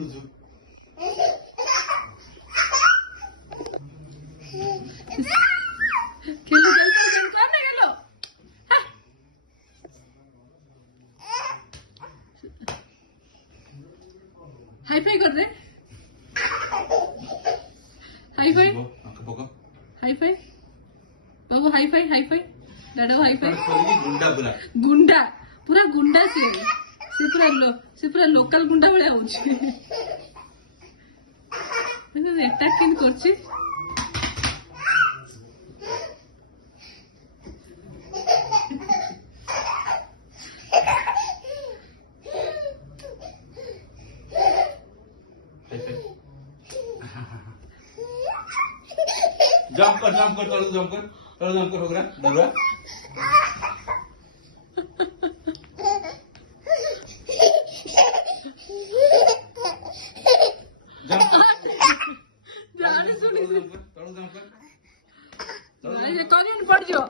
লুজু খেলো খেলো কানে গেল হাই ফাই কর রে হাই ফাই हाई फाई बाबू हाई फाई दादा हाई फाई गुंडा पूरा गुंडा से पूरा लोकल गुंडा भले होची अटैक किन करछि जंप कर चलो जंप कर हो गया दौड़ा जंप जाने सुनी से चलो जंप कर अरे कौन पड़ जो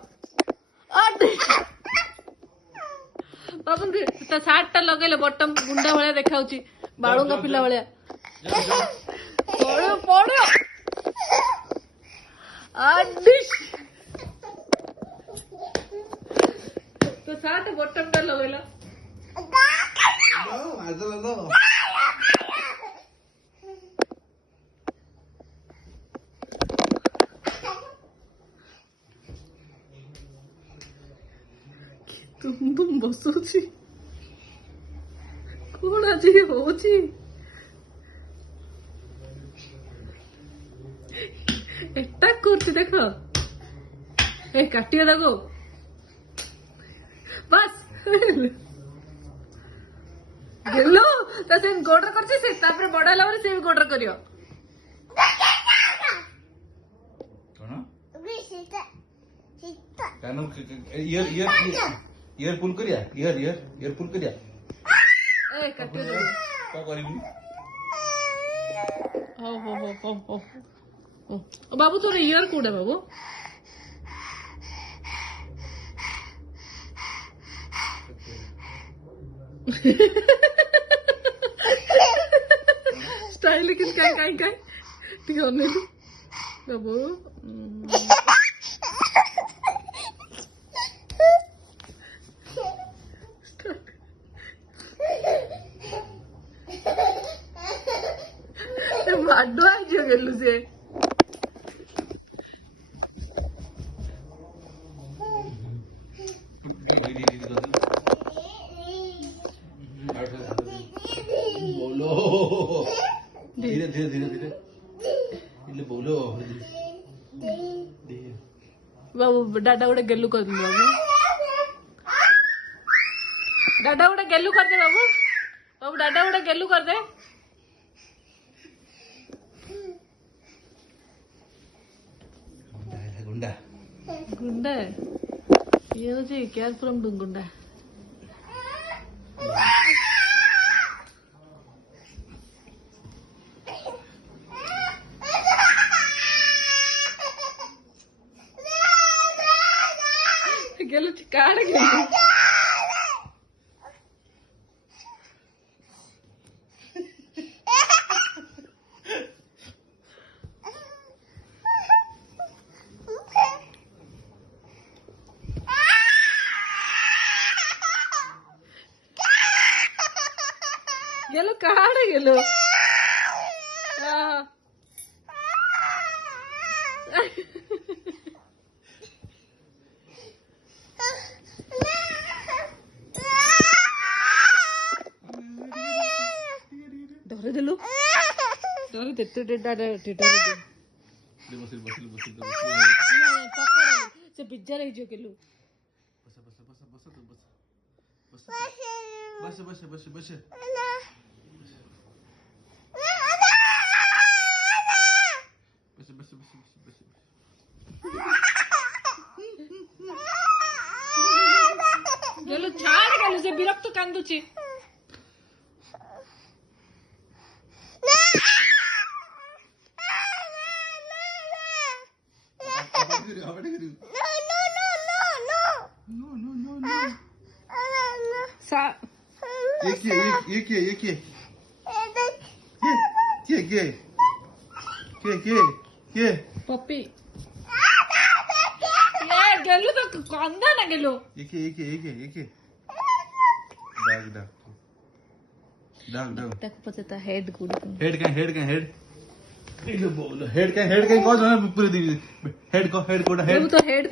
बाबू ता सार्ट ता लगेले बॉटम गुंडा भले देखाउची बाळुंगा पिला भले पड़ो पड़ो आडिश तो सार्ट बॉटम ता लगेला लो तुम बसुची कौन आज होची अटैक करती देखो ए काटिया देखो बस गेलो तसे गोडर करछि से तापर बडा लावर से भी गोडर करियो कोन कानो ईयर पुल करिया ईयर पुल करिया ए काटिया देखो का करिबी हो बाबू तोर ईयर कोडे बाबू स्टाइल किन काय ठीक होने बाबू माडो आई जो गेलु से बोलो धीरे बोलो बाबू डाडा उड़े गेलु कर दे बाबू डाडा उड़े गेलु कर दे बाबू डाडा उड़े गेलु कर दे गुंडा गुंडा ये होची केयर फ्रॉम गुंडा गेलो काढ गेलो गेलो काढ गेलो डरे देलु डरे तेते डाडा टिटा दे बस पकड़ से बिज्जा रही जो गेलु बस गेलु छाड़ गेलु से विरक्त कांदुची ये क्या के पप्पी गेलो तो कांदा ना गेलो एके डाग तक पता हेड गुड हेड का हेड कौन सा पूरे हेड को तो हेड